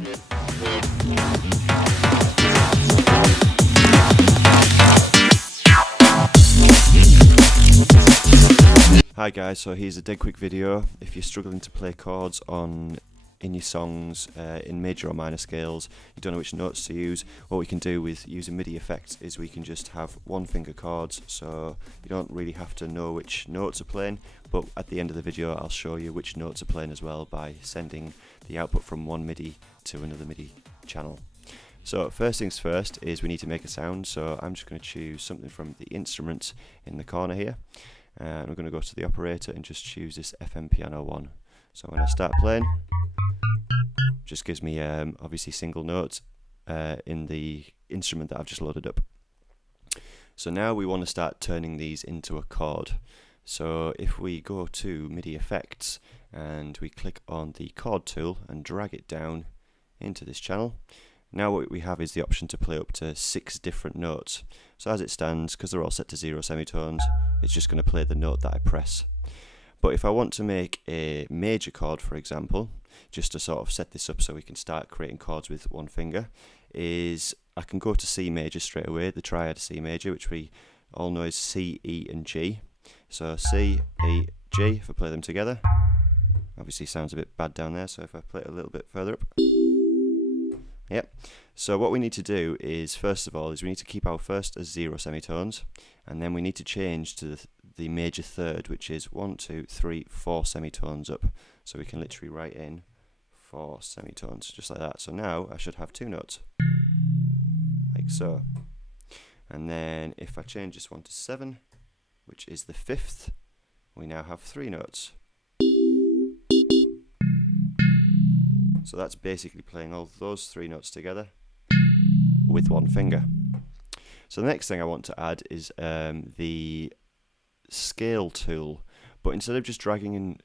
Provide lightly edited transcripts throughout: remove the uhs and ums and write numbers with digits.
Hi guys, so here's a dead quick video. If you're struggling to play chords in your songs in major or minor scales, you don't know which notes to use, what we can do with using MIDI effects is we can just have one finger chords, so you don't really have to know which notes are playing, but at the end of the video I'll show you which notes are playing as well by sending the output from one MIDI to another MIDI channel. So first things first is we need to make a sound, so I'm just going to choose something from the instrument in the corner here. And we're going to go to the operator and just choose this FM piano 1. So when I start playing, it just gives me obviously single notes in the instrument that I've just loaded up. So now we want to start turning these into a chord. So if we go to MIDI effects and we click on the chord tool and drag it down into this channel, now what we have is the option to play up to 6 different notes. So as it stands, because they're all set to 0 semitones, it's just going to play the note that I press. But if I want to make a major chord, for example, just to sort of set this up so we can start creating chords with one finger, is I can go to C major straight away, the triad C major, which we all know is C, E and G. So C, E, G, if I play them together, obviously sounds a bit bad down there, so if I play it a little bit further up. Yep, so what we need to do is, first of all, is we need to keep our first as 0 semitones, and then we need to change to the major third, which is 1, 2, 3, 4 semitones up. So we can literally write in 4 semitones, just like that. So now I should have 2 notes, like so. And then if I change this one to 7, which is the 5th, we now have 3 notes. So that's basically playing all those 3 notes together with one finger. So the next thing I want to add is the scale tool, but instead of just dragging in,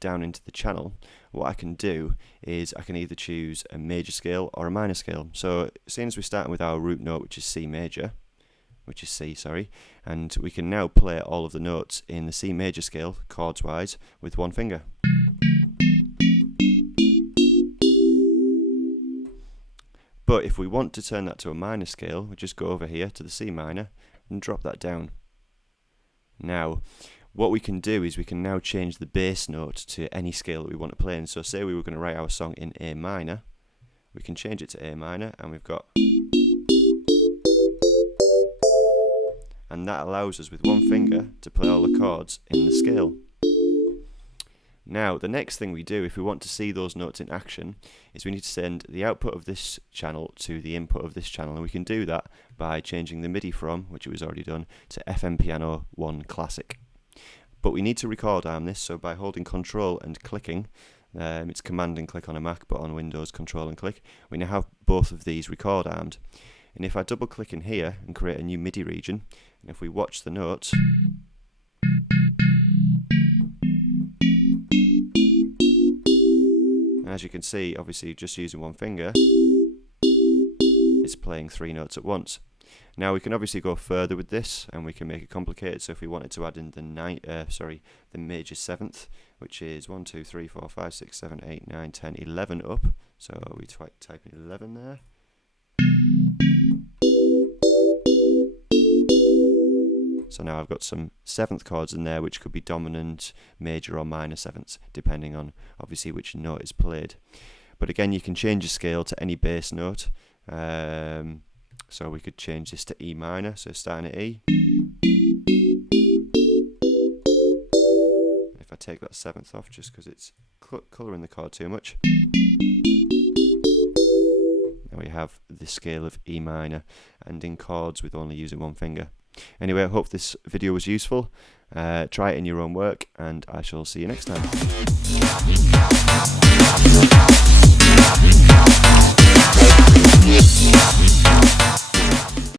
down into the channel, what I can do is I can either choose a major scale or a minor scale. So seeing as we're starting with our root note, which is C, and we can now play all of the notes in the C major scale, chords wise, with one finger. But if we want to turn that to a minor scale, we just go over here to the C minor and drop that down. Now, what we can do is we can now change the bass note to any scale that we want to play in. So say we were going to write our song in A minor, we can change it to A minor, and we've got... And that allows us with one finger to play all the chords in the scale. Now, the next thing we do, if we want to see those notes in action, is we need to send the output of this channel to the input of this channel, and we can do that by changing the MIDI from, which it was already done, to FM Piano 1 Classic. But we need to record arm this, so by holding Control and clicking, it's Command and click on a Mac, but on Windows, Control and click, we now have both of these record armed. And if I double click in here and create a new MIDI region, and if we watch the notes, as you can see, obviously just using one finger, it's playing 3 notes at once. Now we can obviously go further with this, and we can make it complicated. So if we wanted to add in the major 7th, which is 1, 2, 3, 4, 5, 6, 7, 8, 9, 10, 11 up. So we type in 11 there. So now I've got some 7th chords in there, which could be dominant, major or minor 7ths, depending on obviously which note is played. But again, you can change the scale to any bass note. So we could change this to E minor, so starting at E. If I take that 7th off, just because it's colouring the chord too much, now we have the scale of E minor, and in chords with only using one finger. Anyway, I hope this video was useful. Try it in your own work, and I shall see you next time.